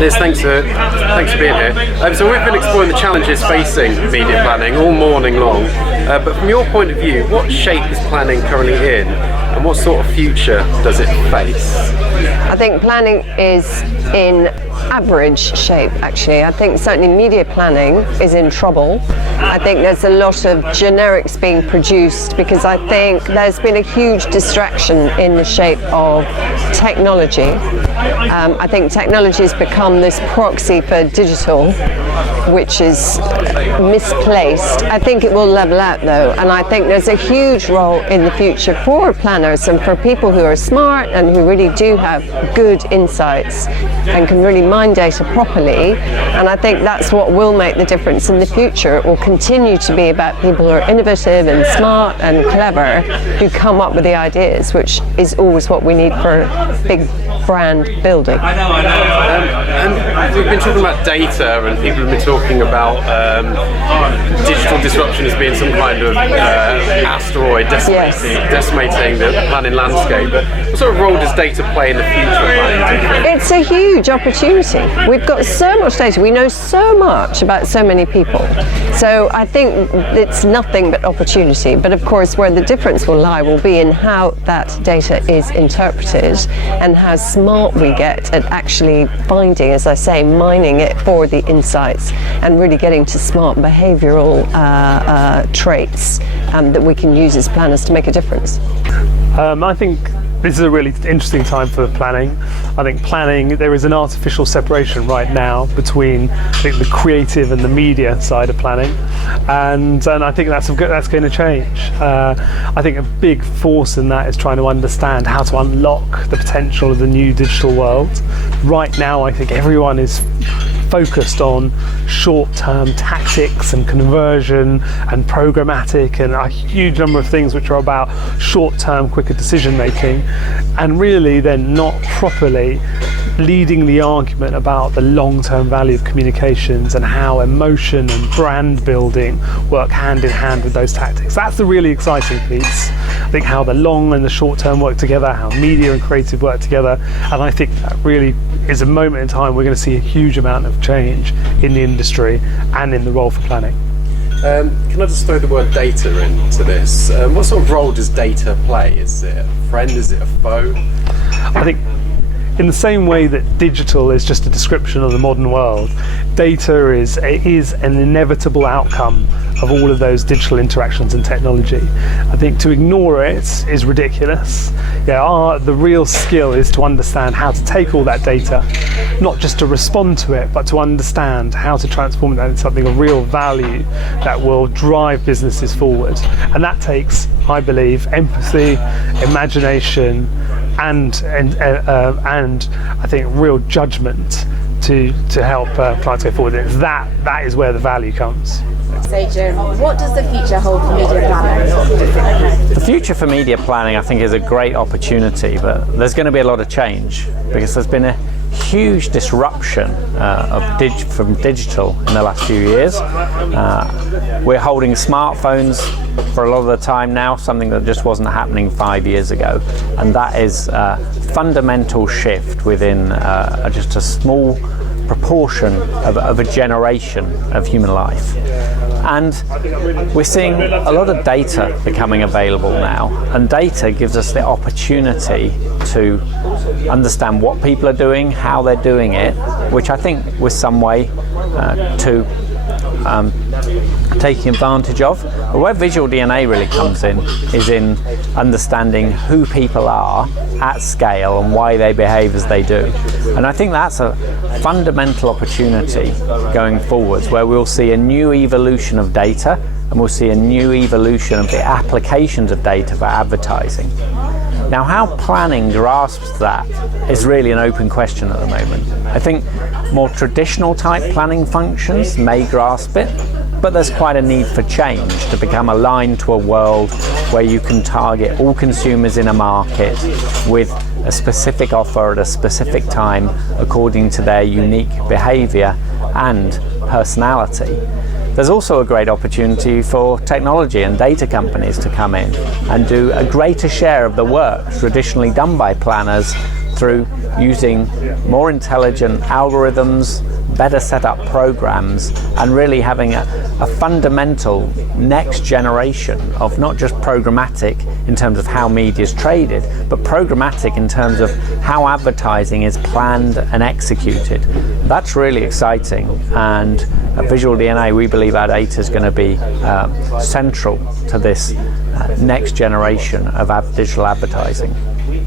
Liz, thanks for being here. So we've been exploring the challenges facing media planning all morning long, but from your point of view, what shape is planning currently in, and what sort of future does it face? I think planning is in average shape, actually. I think certainly media planning is in trouble. I think there's a lot of generics being produced because I think there's been a huge distraction in the shape of technology. I think technology has become this proxy for digital, which is misplaced. I think it will level out though, and I think there's a huge role in the future for planners and for people who are smart and who really do have good insights and can really mine data properly, and I think that's what will make the difference in the future. It will continue to be about people who are innovative and smart and clever who come up with the ideas, which is always what we need for big brand building. And we've been talking about data, and people have been talking about digital disruption as being some kind of asteroid decimating the planning landscape. But what sort of role does data play in the future of planning? It's a huge opportunity. We've got so much data. We know so much about so many people. So I think it's nothing but opportunity. But of course, where the difference will lie will be in how that data is interpreted and how smart we get at actually finding, as I say, mining it for the insights and really getting to smart behavioural traits that we can use as planners to make a difference. I think this is a really interesting time for planning. I think there is an artificial separation right now between the creative and the media side of planning, and I think that's going to change. I think a big force in that is trying to understand how to unlock the potential of the new digital world. Right now, I think everyone is focused on short-term tactics and conversion and programmatic and a huge number of things which are about short-term, quicker decision making, and really then not properly leading the argument about the long-term value of communications and how emotion and brand building work hand in hand with those tactics. That's the really exciting piece. I think how the long and the short term work together, how media and creative work together, and I think that really is a moment in time we're going to see a huge amount of change in the industry and in the role for planning. Can I just throw the word data into this? What sort of role does data play? Is it a friend? Is it a foe? I think in the same way that digital is just a description of the modern world, data is an inevitable outcome of all of those digital interactions and technology. I think to ignore it is ridiculous. The real skill is to understand how to take all that data, not just to respond to it, but to understand how to transform that into something of real value that will drive businesses forward. And that takes, I believe, empathy, imagination, and I think real judgment to help clients go forward. That is where the value comes. So Jim, what does the future hold for media planning? The future for media planning, I think, is a great opportunity, but there's going to be a lot of change because there's been a huge disruption from digital in the last few years. We're holding smartphones for a lot of the time now, something that just wasn't happening 5 years ago, and that is a fundamental shift within just a small proportion of a generation of human life. And we're seeing a lot of data becoming available now, and data gives us the opportunity to understand what people are doing, how they're doing it, which I think was some way to taking advantage of. But where VisualDNA really comes in is in understanding who people are at scale and why they behave as they do. And I think that's a fundamental opportunity going forwards, where we'll see a new evolution of data and we'll see a new evolution of the applications of data for advertising. Now, how planning grasps that is really an open question at the moment. I think more traditional type planning functions may grasp it, but there's quite a need for change to become aligned to a world where you can target all consumers in a market with a specific offer at a specific time according to their unique behavior and personality. There's also a great opportunity for technology and data companies to come in and do a greater share of the work traditionally done by planners through using more intelligent algorithms, better set up programs, and really having a fundamental next generation of not just programmatic in terms of how media is traded, but programmatic in terms of how advertising is planned and executed. That's really exciting, and at VisualDNA we believe our data is going to be central to this next generation of digital advertising.